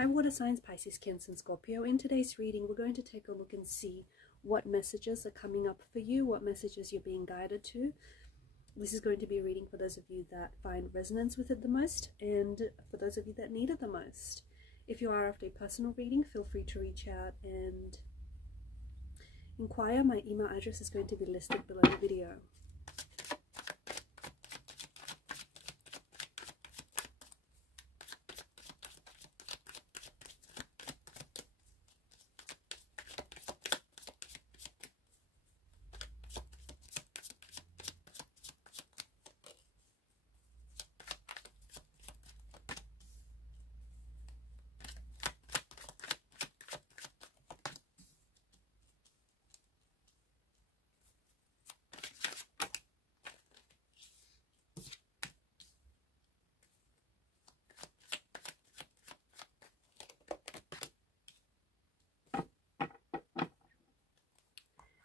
Hi water signs, Pisces, Cancer and Scorpio. In today's reading, we're going to take a look and see what messages are coming up for you, what messages you're being guided to. This is going to be a reading for those of you that find resonance with it the most, and for those of you that need it the most. If you are after a personal reading, feel free to reach out and inquire. My email address is going to be listed below the video.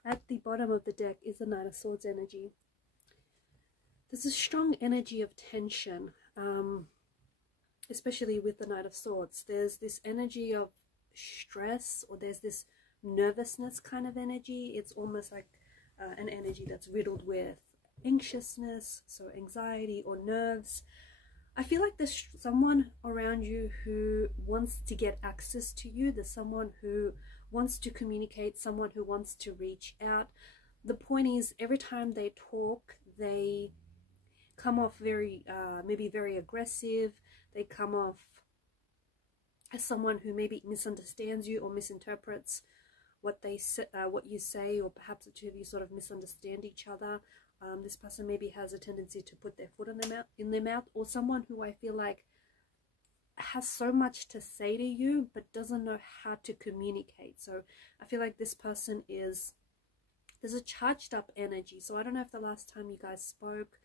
At the bottom of the deck is the Knight of Swords energy. There's a strong energy of tension, especially with the Knight of Swords. There's this energy of stress, or there's this nervousness kind of energy. It's almost like an energy that's riddled with anxiousness, so anxiety or nerves. I feel like there's someone around you who wants to get access to you. There's someone who wants to communicate, someone who wants to reach out. The point is, every time they talk, they come off very, maybe very aggressive. They come off as someone who maybe misunderstands you or misinterprets what they say, what you say, or perhaps the two of you sort of misunderstand each other. This person maybe has a tendency to put their foot in their mouth, or someone who I feel like has so much to say to you but doesn't know how to communicate. So I feel like this person is, there's a charged up energy. So I don't know if the last time you guys spoke,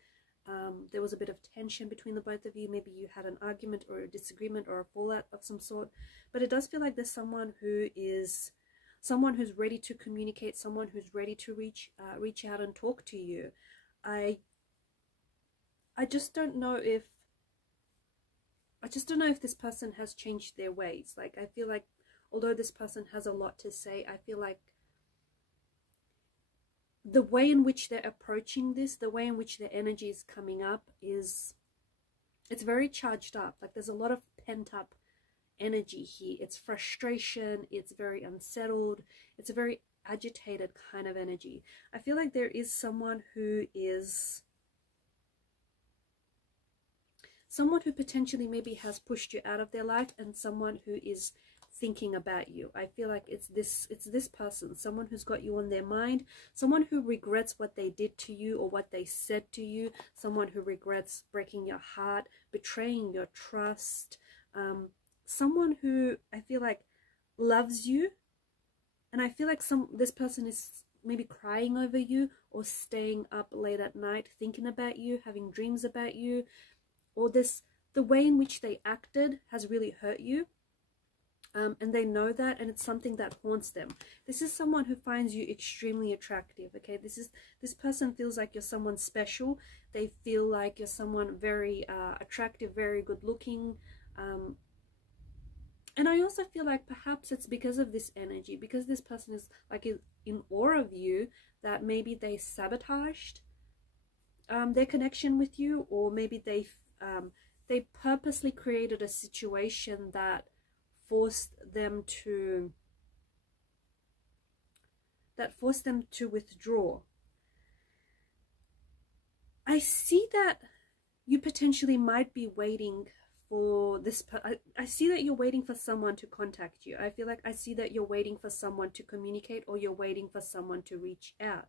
there was a bit of tension between the both of you. Maybe you had an argument or a disagreement or a fallout of some sort, but it does feel like there's someone who's ready to communicate, someone who's ready to reach out and talk to you. I just don't know if this person has changed their ways. Like, I feel like although this person has a lot to say, I feel like the way in which they're approaching this, the way in which their energy is coming up it's very charged up. Like, there's a lot of pent up energy here. It's frustration, it's very unsettled, it's a very agitated kind of energy. I feel like there is someone who potentially maybe has pushed you out of their life, and someone who is thinking about you. I feel like it's this person, someone who's got you on their mind, someone who regrets what they did to you or what they said to you, someone who regrets breaking your heart, betraying your trust, someone who I feel like loves you, and I feel like this person is maybe crying over you or staying up late at night thinking about you, having dreams about you, or the way in which they acted has really hurt you, and they know that, and it's something that haunts them. This is someone who finds you extremely attractive. Okay, this person feels like you're someone special. They feel like you're someone very attractive, very good looking, and I also feel like perhaps it's because of this energy, because this person is like in awe of you, that maybe they sabotaged their connection with you, or maybe they purposely created a situation that forced them to withdraw. I see that you potentially might be waiting for this. I see that you're waiting for someone to contact you. I feel like I see that you're waiting for someone to communicate, or you're waiting for someone to reach out.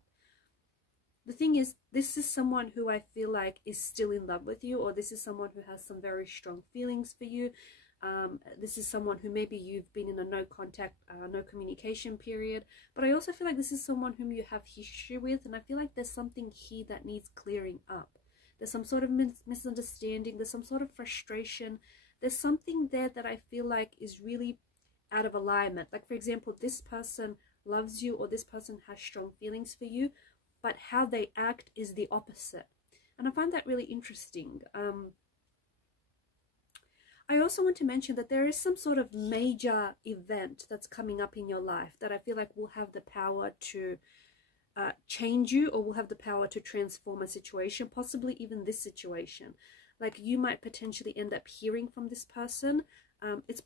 The thing is, this is someone who I feel like is still in love with you, or this is someone who has some very strong feelings for you. This is someone who maybe you've been in a no contact, no communication period. But I also feel like this is someone whom you have history with, and I feel like there's something here that needs clearing up. There's some sort of misunderstanding, there's some sort of frustration. There's something there that I feel like is really out of alignment. Like, for example, this person loves you, or this person has strong feelings for you, but how they act is the opposite. And I find that really interesting. I also want to mention that there is some sort of major event that's coming up in your life that I feel like will have the power to change you, or will have the power to transform a situation, possibly even this situation. Like you might potentially end up hearing from this person. It's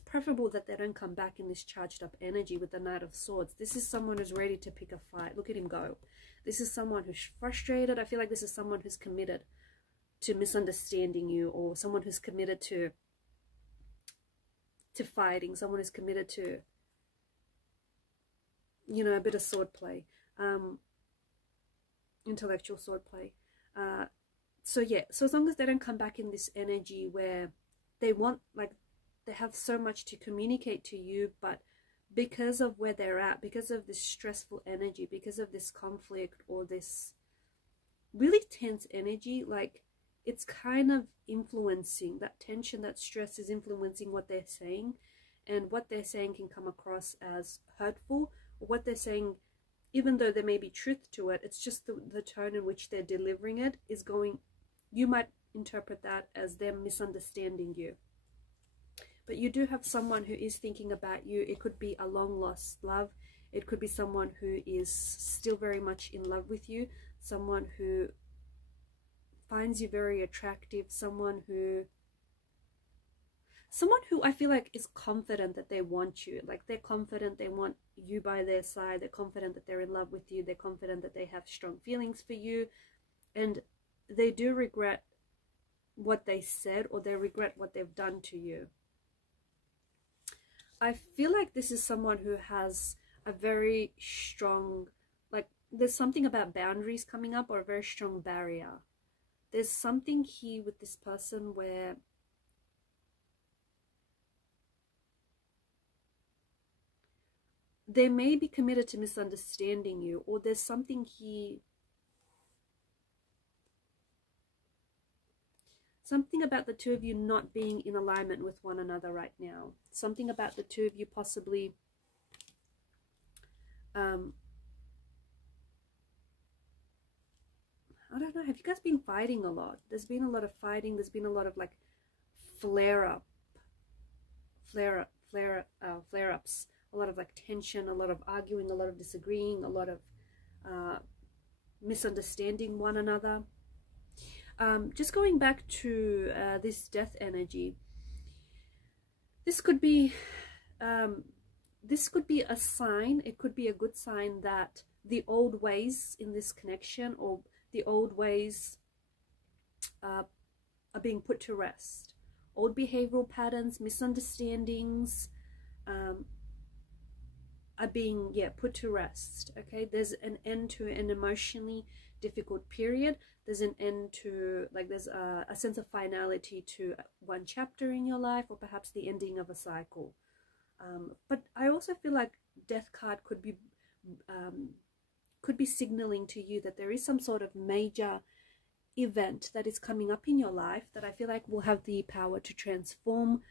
preferable that they don't come back in this charged up energy with the Knight of Swords. This is someone who's ready to pick a fight. Look at him go. This is someone who's frustrated. I feel like this is someone who's committed to misunderstanding you, or someone who's committed to fighting, someone who's committed to, you know, a bit of sword play, intellectual sword play. So yeah, so as long as they don't come back in this energy where they want, like, they have so much to communicate to you, but because of where they're at, because of this stressful energy, because of this conflict or this really tense energy, like, it's kind of influencing, that tension, that stress is influencing what they're saying, and what they're saying can come across as hurtful, or what they're saying, even though there may be truth to it, it's just the tone in which they're delivering it is going, you might interpret that as them misunderstanding you. But you do have someone who is thinking about you. It could be a long lost love. It could be someone who is still very much in love with you, someone who finds you very attractive, someone who I feel like is confident that they want you. Like, they're confident they want you by their side. They're confident that they're in love with you. They're confident that they have strong feelings for you. And they do regret what they said, or they regret what they've done to you. I feel like this is someone who has a very strong, like, there's something about boundaries coming up, or a very strong barrier. There's something here with this person where they may be committed to misunderstanding you, or there's something here, something about the two of you not being in alignment with one another right now. Something about the two of you possibly I don't know, have you guys been fighting a lot? There's been a lot of fighting. There's been a lot of, like, flare-ups, a lot of, like, tension, a lot of arguing, a lot of disagreeing, a lot of misunderstanding one another. Just going back to this death energy, this could be a sign. It could be a good sign that the old ways in this connection, or the old ways are being put to rest. Old behavioral patterns, misunderstandings are being, put to rest. Okay, there's an end to an emotionally difficult period. There's an end to, like, there's a sense of finality to one chapter in your life, or perhaps the ending of a cycle. But I also feel like Death card could be signaling to you that there is some sort of major event that is coming up in your life that I feel like will have the power to transform.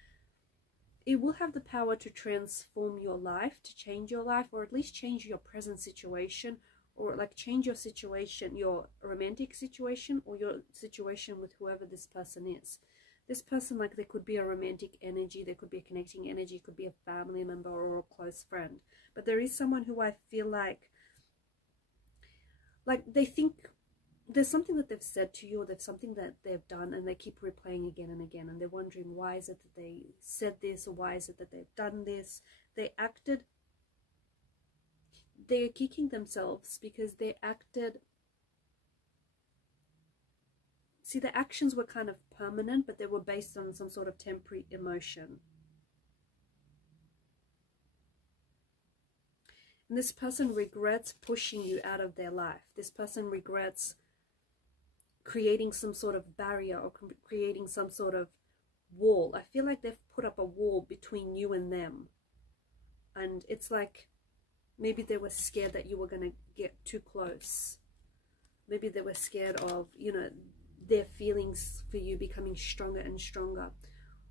It will have the power to transform your life, to change your life, or at least change your present situation, or, like, change your situation, your romantic situation, or your situation with whoever this person is. This person, like, there could be a romantic energy, there could be a connecting energy, could be a family member or a close friend. But there is someone who I feel like they think there's something that they've said to you, or there's something that they've done, and they keep replaying again and again, and they're wondering, why is it that they said this, or why is it that they've done this? They're kicking themselves because they acted. See, the actions were kind of permanent, but they were based on some sort of temporary emotion. And this person regrets pushing you out of their life. This person regrets creating some sort of barrier, or creating some sort of wall. I feel like they've put up a wall between you and them. And it's like, maybe they were scared that you were going to get too close. Maybe they were scared of, you know, their feelings for you becoming stronger and stronger.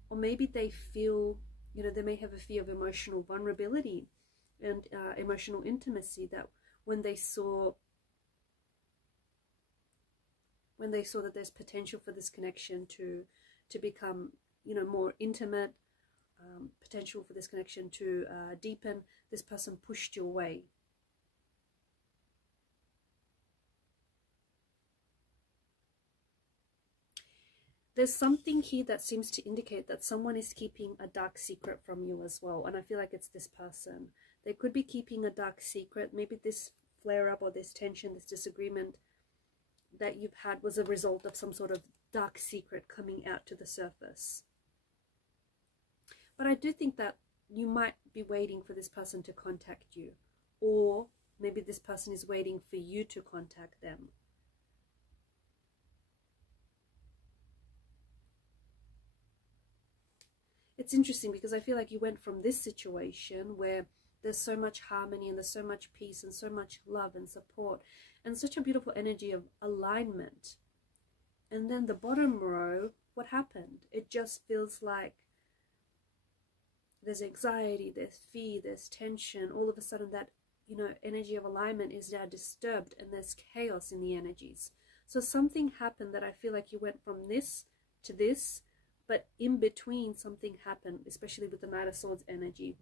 Or maybe they feel, you know, they may have a fear of emotional vulnerability and emotional intimacy, that when they saw that there's potential for this connection to become you know, more intimate, potential for this connection to deepen, this person pushed you away. There's something here that seems to indicate that someone is keeping a dark secret from you as well. And I feel like it's this person. They could be keeping a dark secret. Maybe this flare-up or this tension, this disagreement that you've had was a result of some sort of dark secret coming out to the surface. But I do think that you might be waiting for this person to contact you. Or maybe this person is waiting for you to contact them. It's interesting because I feel like you went from this situation where there's so much harmony and there's so much peace and so much love and support and such a beautiful energy of alignment. And then the bottom row, what happened? It just feels like there's anxiety, there's fear, there's tension. All of a sudden that, you know, energy of alignment is now disturbed and there's chaos in the energies. So something happened that I feel like you went from this to this, but in between something happened, especially with the Knight of Swords energy.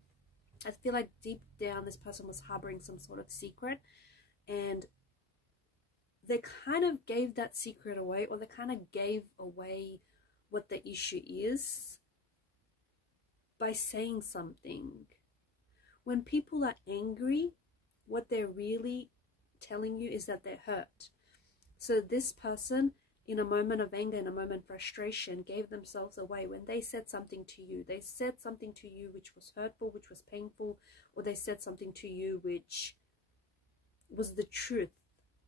I feel like deep down this person was harboring some sort of secret, and they kind of gave that secret away, or they kind of gave away what the issue is by saying something. When people are angry, what they're really telling you is that they're hurt. So this person, in a moment of anger, in a moment of frustration, gave themselves away when they said something to you. They said something to you which was hurtful, which was painful, or they said something to you which was the truth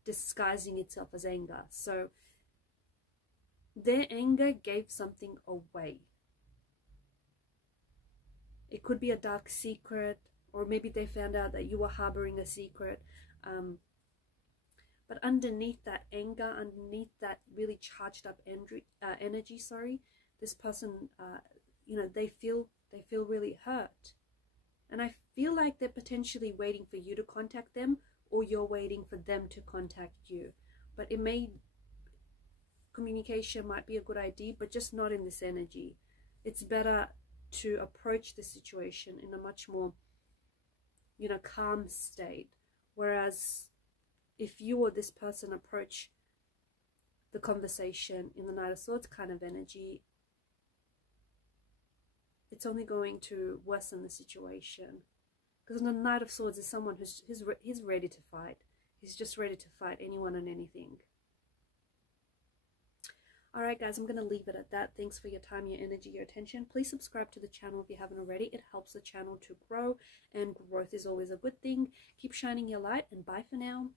disguising itself as anger. So their anger gave something away. It could be a dark secret, or maybe they found out that you were harboring a secret. But underneath that anger, underneath that really charged up energy, this person, you know, they feel really hurt. And I feel like they're potentially waiting for you to contact them, or you're waiting for them to contact you. But communication might be a good idea, but just not in this energy. It's better to approach the situation in a much more, you know, calm state. Whereas if you or this person approach the conversation in the Knight of Swords kind of energy, it's only going to worsen the situation. Because the Knight of Swords is someone he's ready to fight. He's just ready to fight anyone and anything. Alright guys, I'm going to leave it at that. Thanks for your time, your energy, your attention. Please subscribe to the channel if you haven't already. It helps the channel to grow, and growth is always a good thing. Keep shining your light, and bye for now.